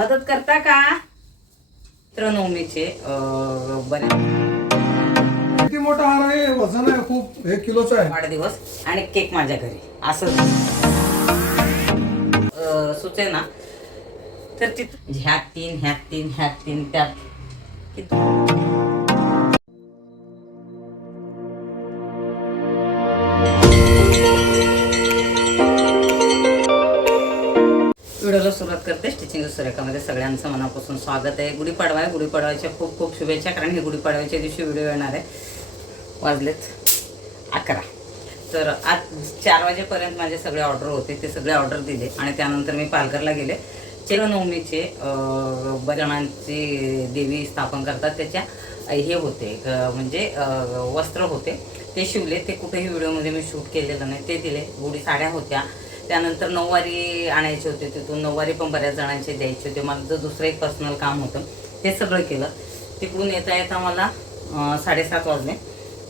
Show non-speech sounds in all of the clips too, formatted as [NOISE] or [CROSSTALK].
मदत करता का? नवमीचे बरेच किती मोठा हार आहे? वजन आहे खूप. एक किलोचा आहे. वाढदिवस आणि केक माझ्या घरी. असं. सुचे ना? तर ती ह्यात तीन ह्यात तीन ह्यात तीन त्यात करते स्टिचिंग सुरेखामध्ये सगळ्यांचं मनापासून स्वागत आहे. गुढीपाडवा आहे. गुढीपाडव्याच्या खूप खूप शुभेच्छा कारण हे गुढीपाडव्याच्या दिवशी व्हिडिओ येणार आहे. वाजलेत अकरा. तर आज चार वाजेपर्यंत माझे सगळे ऑर्डर होते. ते सगळे ऑर्डर दिले आणि त्यानंतर मी पालघरला गेले. चिरनवमीचे बजणांची देवी स्थापन करतात. त्याच्या हे होते म्हणजे वस्त्र होते. ते शिवले. ते कुठेही व्हिडिओमध्ये मी शूट केलेलं नाही. ते दिले. गुढी साड्या होत्या. त्यानंतर नऊवारी आणायचे होते तिथून नऊवारी पण बऱ्याच जणांचे द्यायचे होते. माझं दुसरं एक पर्सनल काम होतं. ते सगळं केलं. तिकडून येता येता मला साडेसात वाजले.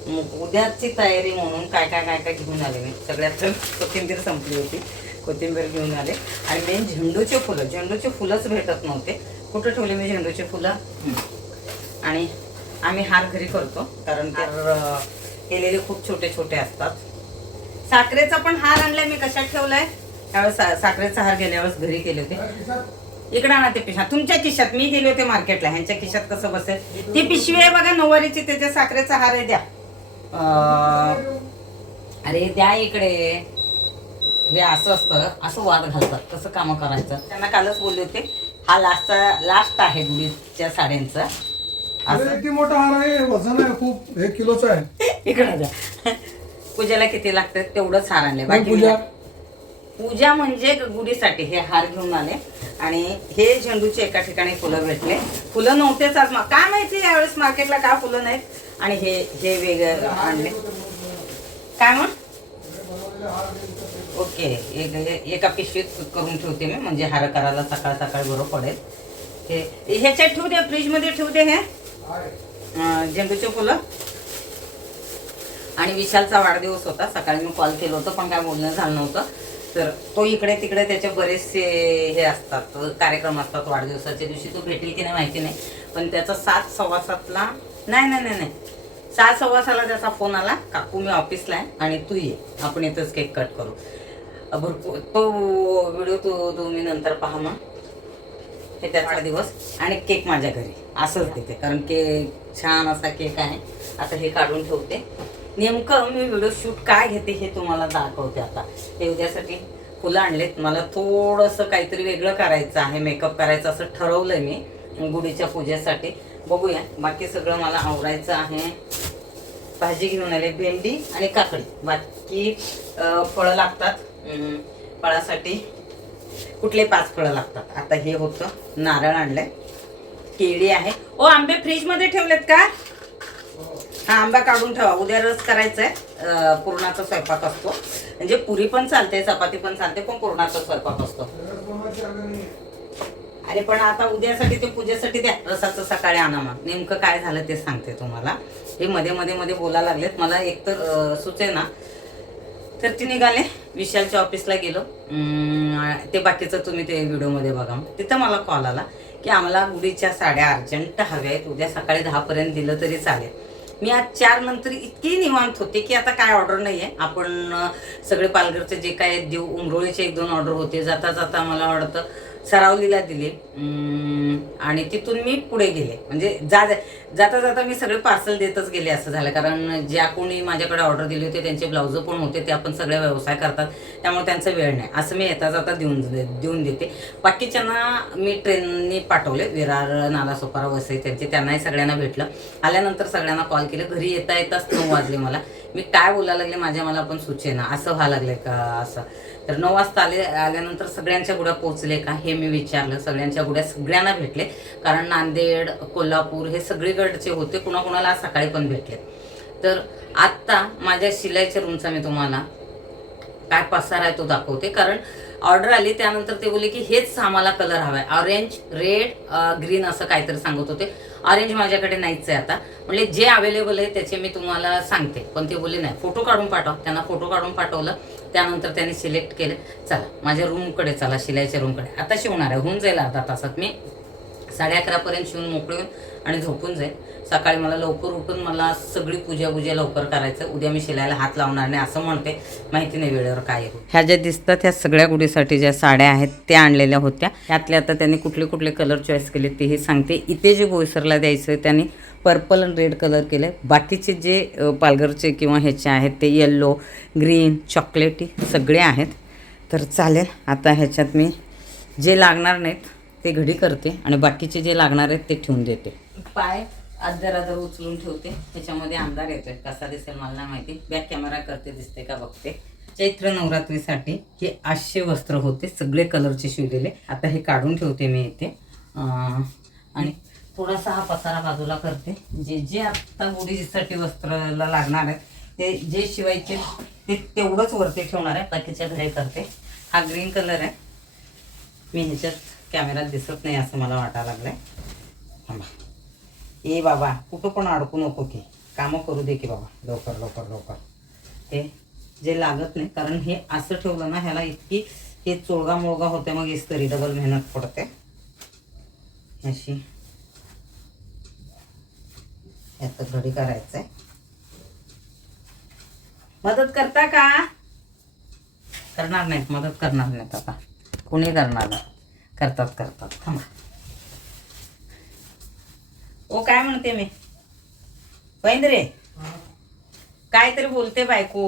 मग उद्याची तयारी म्हणून काय काय काय काय घेऊन आले मी? सगळ्यात तर कोथिंबीर संपली होती. कोथिंबीर घेऊन आले. आणि मेन झेंडूचे फुलं झेंडूचे फुलंच भेटत नव्हते. कुठं ठेवले मी झेंडूचे फुलं. आणि आम्ही हार घरी करतो कारण ते अं, केलेले खूप छोटे छोटे असतात. साखरेचा पण हार आणलाय मी कशात ठेवलाय? त्यावेळेस साखरेचा हार गेल्या वेळेस घरी केले होते. इकडे आणा ते पिशा तुमच्या खिशात मी गेले होते मार्केटला. ह्यांच्या खिशात कसं बसेल? ती पिशवी आहे बघा नऊवारीची. त्याच्या साखरेचा हार आहे द्या. अरे द्या इकडे. हे असं असतं असं वाद घालतात. कसं कामं करायचं? त्यांना कालच बोलले होते. हा लास्टचा लास्ट आहे गुढीच्या साड्यांचा. असं. किती मोठा हार आहे. वजन आहे खूप. एक किलोचा आहे. [LAUGHS] इकडे द्या. पूजेला किती लागतात तेवढंच हार आणले बाकी पूजा? पूजा म्हणजे गुढीसाठी हे हार घेऊन आले. आणि हे झेंडूचे एका ठिकाणी फुलं भेटले. फुलं नव्हतेच आज काय माहिती यावेळेस मार्केटला का फुलं नाहीत? आणि हे हे वेगळं आणले. काय मग ओके. एक एक- पिशवीत करून ठेवते मी. म्हणजे हार करायला सकाळ सकाळ बरं पडेल. हे ह्याच्यात ठेवू दे फ्रीजमध्ये ठेवू दे हे. झेंडूचे फुलं. आणि विशालचा वाढदिवस होता. सकाळी मी कॉल केलं होतं पण काय बोलणं झालं नव्हतं. तर तो इकडे तिकडे त्याचे बरेचसे हे असतात कार्यक्रम असतात वाढदिवसाच्या दिवशी. तो भेटेल की नाही माहिती नाही. पण त्याचा सात सव्वा सातला नाही नाही नाही नाही. सात सव्वा साला त्याचा फोन आला. काकू मी ऑफिसला आहे आणि तू ये. आपण इथंच केक कट करू. भरपूर तो व्हिडिओ तो तुम्ही नंतर पहा मग. हे त्याचा दिवस. आणि केक माझ्या घरी. असंच तिथे कारण केक छान असा केक आहे. आता हे काढून ठेवते. नेमकं मी व्हिडिओ शूट काय घेते हे तुम्हाला दाखवते आता. हे उद्यासाठी फुलं आणलेत. मला थोडंसं काहीतरी वेगळं करायचं आहे मेकअप करायचं असं ठरवलंय मी गुढीच्या पूजेसाठी. बघूया. बाकी सगळं मला आवरायचं आहे. भाजी घेऊन आले भेंडी आणि काकडी. बाकी फळं लागतात. फळासाठी कुठले पाच फळं लागतात? आता हे होतं. नारळ आणलंय. केळी आहे. ओ आंबे फ्रीजमध्ये ठेवलेत का? हा आंबा काढून ठेवा. उद्या रस करायचा आहे पुरणाचा स्वयंपाक असतो. म्हणजे पुरी पण चालते चपाती पण चालते पण पुरणाचा स्वयंपाक असतो. अरे पण आता उद्यासाठी ते पूजेसाठी द्या. रसाचं सकाळी आणा मग. नेमकं काय झालं ते सांगते तुम्हाला. हे मध्ये मध्ये मध्ये बोलायला लागलेत. मला एकतर सुचे ना तर ती निघाले. विशालच्या ऑफिसला गेलो. ते बाकीचं तुम्ही ते व्हिडिओमध्ये बघा मग. तिथं मला कॉल आला की आम्हाला गुढीच्या साड्या अर्जंट हव्या आहेत. उद्या सकाळी दहापर्यंत दिलं तरी चालेल. मी आज चार नंतर इतकी निवांत होते की आता काय ऑर्डर नाही आहे आपण सगळे पालघरचे जे काय देऊ उमरोळीचे एक दोन ऑर्डर होते. जाता जाता मला वाटतं सरावलीला दिले. आणि तिथून मी पुढे गेले. म्हणजे जा जाता जाता मी सगळे पार्सल देतच गेले असं झालं. कारण ज्या कोणी माझ्याकडे ऑर्डर दिली होती त्यांचे ब्लाउज पण होते ते आपण सगळे व्यवसाय करतात. त्यामुळे त्यांचा वेळ नाही. असं मी येता जाता देऊन देऊन देते. बाकीच्यांना मी ट्रेननी पाठवले. विरार नालासोपारा वसई त्यांचे त्यांनाही सगळ्यांना भेटलं. आल्यानंतर सगळ्यांना कॉल केले. घरी येता येताच नऊ वाजले मला. मी काय बोलायला लागले? माझ्या मला पण सुचेना. असं व्हायला लागले का? असं. तर नऊ वाजता आले आल्यानंतर सगळ्यांच्या गुड्या पोचले का हे मी विचारलं. सगळ्यांच्या गुड्या सगळ्यांना भेटले. कारण नांदेड कोल्हापूर हे सगळीकडचे होते. कुणाकुणाला सकाळी पण भेटले. तर आत्ता माझ्या शिलाईच्या रूमचा मी तुम्हाला काय पसार आहे तो दाखवते. कारण ऑर्डर आली त्यानंतर ते बोलले की हेच आम्हाला कलर हवा आहे ऑरेंज रेड ग्रीन असं काहीतरी सांगत होते. ऑरेंज माझ्याकडे नाहीच आहे आता. म्हणजे जे अवेलेबल आहे त्याचे मी तुम्हाला सांगते. पण ते बोलले नाही. फोटो काढून पाठव. त्यांना फोटो काढून पाठवलं. त्यानंतर त्याने सिलेक्ट केले. चला माझ्या रूमकडे चला शिलाईच्या रूमकडे आता शिवणार आहे. होऊन जाईल अर्धा तासात मी. साडे अकरापर्यंत शिवून मोकळून आणि झोपून जाईल सकाळी मला लवकर उठून मला सगळी पूजा पूजा लवकर करायचं. उद्या मी शिलायला हात लावणार नाही असं म्हणते. माहिती नाही वेळेवर काय ह्या ज्या दिसतात ह्या सगळ्या गुढीसाठी ज्या साड्या आहेत त्या आणलेल्या होत्या. त्यातल्या आता त्यांनी कुठले कुठले कलर चॉईस केले तेही सांगते. इथे जे बोईसरला द्यायचं त्यांनी पर्पल आणि रेड कलर केले. बाकीचे जे पालघरचे किंवा ह्याचे आहेत ते येल्लो ग्रीन चॉकलेटी सगळे आहेत. तर चालेल आता ह्याच्यात मी जे लागणार नाहीत ते घडी करते आणि बाकीचे जे लागणार आहेत ते ठेवून देते. पाय अद्दर अद्दर उचलून ठेवते. त्याच्यामध्ये अंधार येतोय. कसा दिसेल मला नाही माहिती. बॅक कॅमेरा करते दिसते का बघते. चैत्र नवरात्रीसाठी हे आठशे वस्त्र होते. सगळे कलरचे शिवलेले. आता हे काढून ठेवते मी इथे. आणि थोडासा हा पसारा बाजूला करते. जे जे आता गुढीसाठी वस्त्राला लागणार आहेत ते जे शिवायचे ते तेवढंच वरती ठेवणार आहे. बाकीच्या घरी करते. हा ग्रीन कलर आहे. मी ह्याच्यात कॅमेरात दिसत नाही असं मला वाटायला लागलंय. थांबा. ए बाबा कुठं पण अडकू नको की. कामं करू दे की बाबा. लवकर लवकर लवकर. हे जे लागत नाही कारण हे असं ठेवलं ना ह्याला इतकी हे चोळगा मोळगा होते मग इस्तरी डबल मेहनत पडते. अशी. यात घडी करायचं आहे मदत करता का? करणार नाहीत मदत करणार नाहीत आता. कुणी करणार? नाही करतात करतात. थांबा. ओ काय म्हणते मी? वैंद्रे काय तरी बोलते बायको.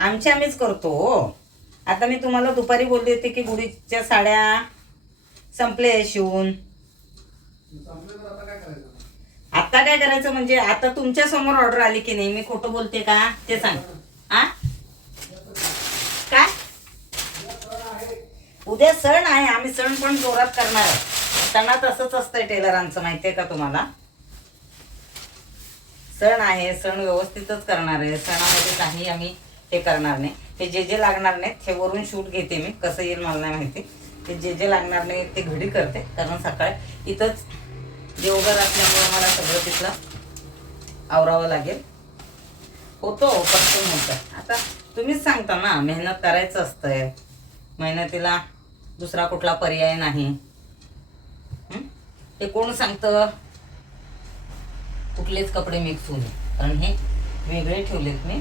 आमची आम्हीच करतो हो. आता मी तुम्हाला दुपारी बोलली होती की गुढीच्या साड्या संपले शिवून. आता काय करायचं? म्हणजे आता तुमच्यासमोर ऑर्डर आली की नाही? मी खोटं बोलते का? ते सांग. आ काय उद्या सण आहे आम्ही सण पण जोरात करणार आहे. सणात असंच असतंय टेलरांचं माहितीये का तुम्हाला? सण आहे सण व्यवस्थितच करणार आहे. सणामध्ये काही आम्ही हे करणार नाही. ते जे जे लागणार नाहीत हे वरून शूट घेते मी. कसं येईल मला नाही माहिती. ते जे जे लागणार नाही ते घडी करते. कारण सकाळी इथंच देवघर असल्यामुळे मला सगळं तिथलं आवरावं लागेल. होतो पटकन होतं आता तुम्हीच सांगता ना मेहनत करायचं असतंय. मेहनतीला दुसरा कुठला पर्याय नाही. ते हे कोण सांगतं? कुठलेच कपडे मिक्स होऊ नये. कारण हे वेगळे ठेवलेत मी.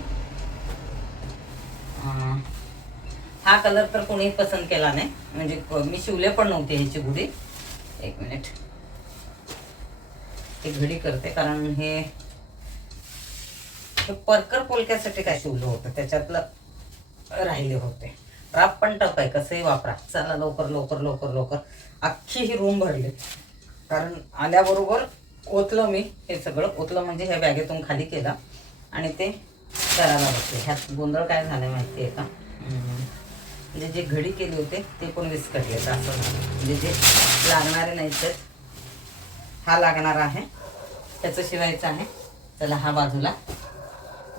हा कलर तर कोणीही पसंत केला नाही. म्हणजे मी शिवले पण नव्हते ह्याची गुढी. एक मिनिट ते घडी करते कारण हे हे परकर पोलक्यासाठी काय शिवलं होतं? त्याच्यातलं राहिले होते. राप पण टप आहे कसंही वापरा. चला लवकर लवकर लवकर लवकर. अख्खी ही रूम भरली. कारण आल्याबरोबर ओतलं मी हे सगळं. ओतलं म्हणजे ह्या बॅगेतून खाली केलं. आणि ते करायला बसले. ह्यात गोंधळ काय झालाय माहिती आहे का? म्हणजे जे घडी केली होते ते पण विस्कटले असं म्हणजे जे लागणारे नाही तर हा लागणार आहे. त्याचं शिवायचं आहे. चला हा बाजूला.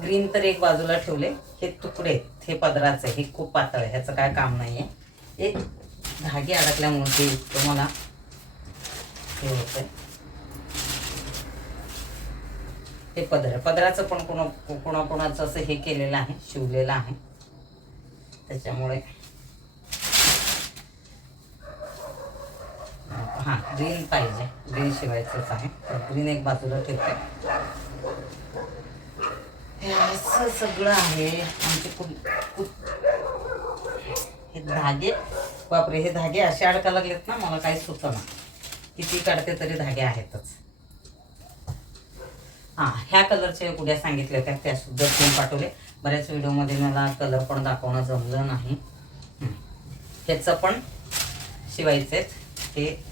ग्रीन तर एक बाजूला ठेवले. हे तुकडे हे पदराचं हे खूप पातळ आहे ह्याचं काय काम नाही आहे एक धागे अडकल्यामुळे ते इतकं मला हे होतं हे पदर पदराचं पण कोणा कोणाकोणाचं असं हे केलेलं आहे शिवलेलं आहे. त्याच्यामुळे हां ग्रीन पाहिजे. ग्रीन शिवायचंच आहे. ग्रीन एक बाजूला ठेवते. हे असं सगळं आहे. आमचे कुल- कुल- हे धागे. बापरे हे धागे असे अडका लागलेत ना मला काही सुचना. किती काढते तरी धागे आहेतच. हां ह्या कलरच्या गुड्या सांगितल्या होत्या त्या सुद्धा सेम पाठवले. बऱ्याच व्हिडिओमध्ये मला कलर पण दाखवणं जमलं नाही. त्याचं पण शिवायचं हे ते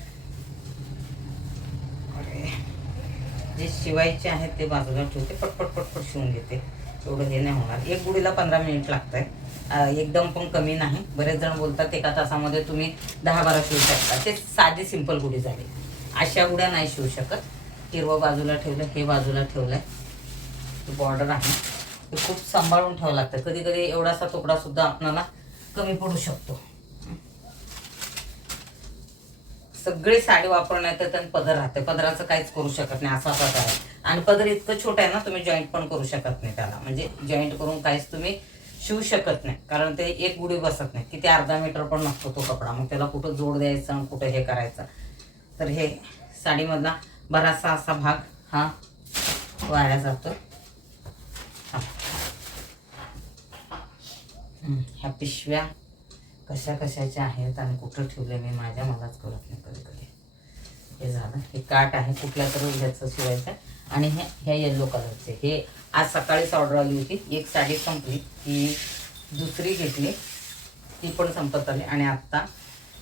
जे शिवायचे आहेत ते बाजूला ठेवते पटपट पटपट शिवून घेते. एवढं हे नाही होणार. एक गुढीला पंधरा मिनिट लागत आहे एकदम पण कमी नाही. बरेच जण बोलतात एका तासामध्ये तुम्ही दहा बारा शिवू शकता. ते साधी सिंपल गुढी झाली. अशा गुड्या नाही शिवू शकत. हिरवं बाजूला ठेवलं हे बाजूला ठेवलं आहे बॉर्डर आहे. ते खूप सांभाळून ठेवावं लागतं. कधी कधी एवढासा तुकडा सुद्धा आपल्याला कमी पडू शकतो. सगळी साडी वापरण्यात येतात आणि पदर राहते. पदराचं काहीच करू शकत नाही असा पदर आहे. आणि पदर इतकं छोटं आहे ना तुम्ही जॉईंट पण करू शकत नाही त्याला. म्हणजे जॉईंट करून काहीच तुम्ही शिवू शकत नाही. कारण ते एक गुढी बसत नाही. किती अर्धा मीटर पण नसतो तो कपडा. मग त्याला कुठं जोड द्यायचा आणि कुठं हे करायचं. तर हे साडीमधला बराचसा असा भाग हा वाया जातो. ह्या पिशव्या. कशा कशाच्या आहेत आणि कुठं ठेवले मी माझ्या मलाच कळत नाही कधी कधी. हे झालं. हे काट आहे कुठल्या तरी ह्याचं शिवायचं. आणि हे ह्या येल्लो कलरचे हे आज सकाळीच ऑर्डर आली होती. एक साडी संपली. ती दुसरी घेतली. ती पण संपत आली. आणि आत्ता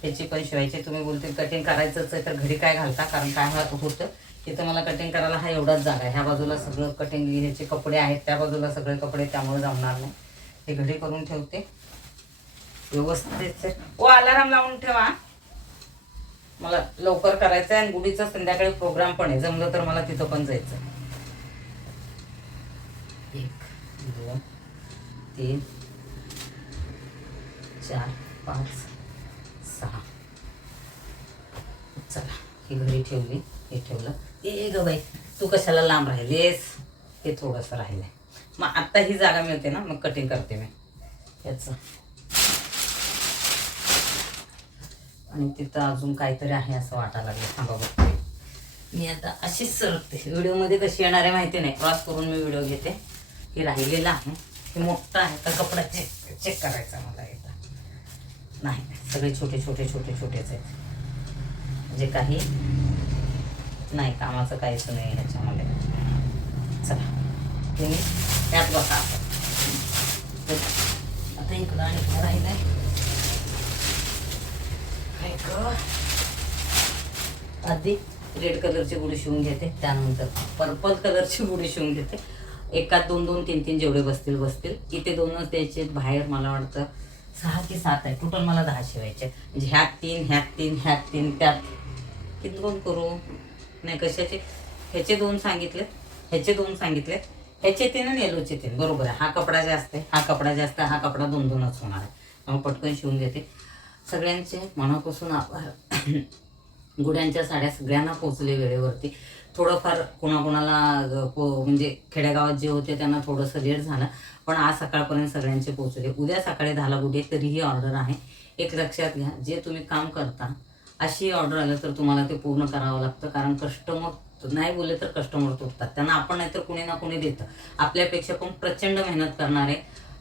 त्याची पण शिवायची. तुम्ही बोलते कटिंग करायचंच आहे तर घरी काय घालता? कारण काय होतं तिथं मला कटिंग करायला हा एवढाच जागा आहे. ह्या बाजूला सगळं कटिंग ह्याचे कपडे आहेत त्या बाजूला सगळे कपडे त्यामुळे जमणार नाही. हे घरी करून ठेवते. व्यवस्थित ओ अलाराम लावून ठेवा. मला लवकर करायचं आहे आणि गुढीचा संध्याकाळी प्रोग्राम पण आहे. जमलं तर मला तिथं पण जायचं एक दोन तीन चार पाच सहा. चला ही घरी ठेवली. हे ठेवलं. ए ग बाई तू कशाला लांब राहिलेस? हे थोडंसं राहिलंय. मग आत्ता ही जागा मिळते ना? मग कटिंग करते मी. याचं. आणि तिथं अजून काहीतरी आहे असं वाटायला लागलं. थांबा बघते. मी आता अशीच सरकते. व्हिडिओमध्ये कशी येणार आहे माहिती नाही. क्रॉस करून मी व्हिडिओ घेते. हे राहिलेलं आहे. हे मोठं आहे. का कपडा चेक चेक करायचा मला एकदा. नाही सगळे छोटे छोटे छोटे छोटेच आहेत. म्हणजे काही नाही कामाचं काहीच नाही ह्याच्यामध्ये. चला. तुम्ही त्यात बसा. आता इकडं आणि राहिलं आहे काय ग आधी रेड कलरची गुढी शिवून घेते त्यानंतर पर्पल कलरची गुढी शिवून घेते. एकात दोन दोन तीन तीन जेवढे बसतील बसतील. इथे दोनच द्यायचे बाहेर मला वाटतं सहा की सात आहे. टोटल मला दहा शिवायचे म्हणजे ह्यात तीन ह्यात तीन ह्यात तीन त्यात किती दोन करू? नाही कशाचे? ह्याचे दोन सांगितले. ह्याचे दोन सांगितले. ह्याचे तीन आणि येलोचे तीन. बरोबर आहे. हा कपडा जास्त आहे हा कपडा जास्त आहे हा कपडा दोन दोनच होणार आहे. मग पटकन शिवून घेते. सगळ्यांचे मनापासून आभार. गुड्यांच्या साड्या सगळ्यांना पोचले वेळेवरती. थोडंफार कोणाकोणाला पो म्हणजे खेडेगावात जे होते त्यांना थोडंसं लेट झालं पण आज सकाळपर्यंत सगळ्यांचे पोचले उद्या सकाळी दहाला गुढे तरीही ऑर्डर आहे. एक लक्षात घ्या जे तुम्ही काम करता अशी ऑर्डर आलं तर तुम्हाला ते पूर्ण करावं लागतं. कारण कस्टमर नाही बोलले तर कस्टमर तुटतात. त्यांना आपण नाहीतर कुणी ना कुणी देतं. आपल्यापेक्षा पण प्रचंड मेहनत करणारे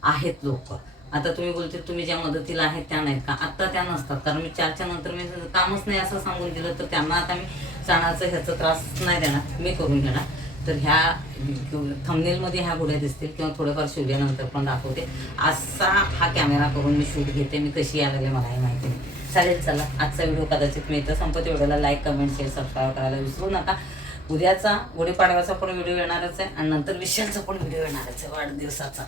आहेत लोक. आता तुम्ही बोलते तुम्ही ज्या मदतीला आहेत त्या नाहीत का? आत्ता त्या नसतात. कारण मी चारच्या नंतर मी कामच नाही असं सांगून दिलं तर त्यांना आता मी सणाचं ह्याचा त्रास नाही देणार. मी करून घेणार. तर ह्या थंबनेलमध्ये ह्या गुढ्या दिसतील किंवा थोडंफार शिवल्यानंतर पण दाखवते. असा हा कॅमेरा करून मी शूट घेते. मी कशी यायला लागले मलाही माहिती नाही. चालेल चला. आजचा व्हिडिओ कदाचित मी इथं संपत व्हिडिओला लाईक कमेंट शेअर सबस्क्राईब करायला विसरू नका. उद्याचा गुढीपाडव्याचा पण व्हिडिओ येणारच आहे आणि नंतर विशालचा पण व्हिडिओ येणारच आहे. वाढदिवसाचा.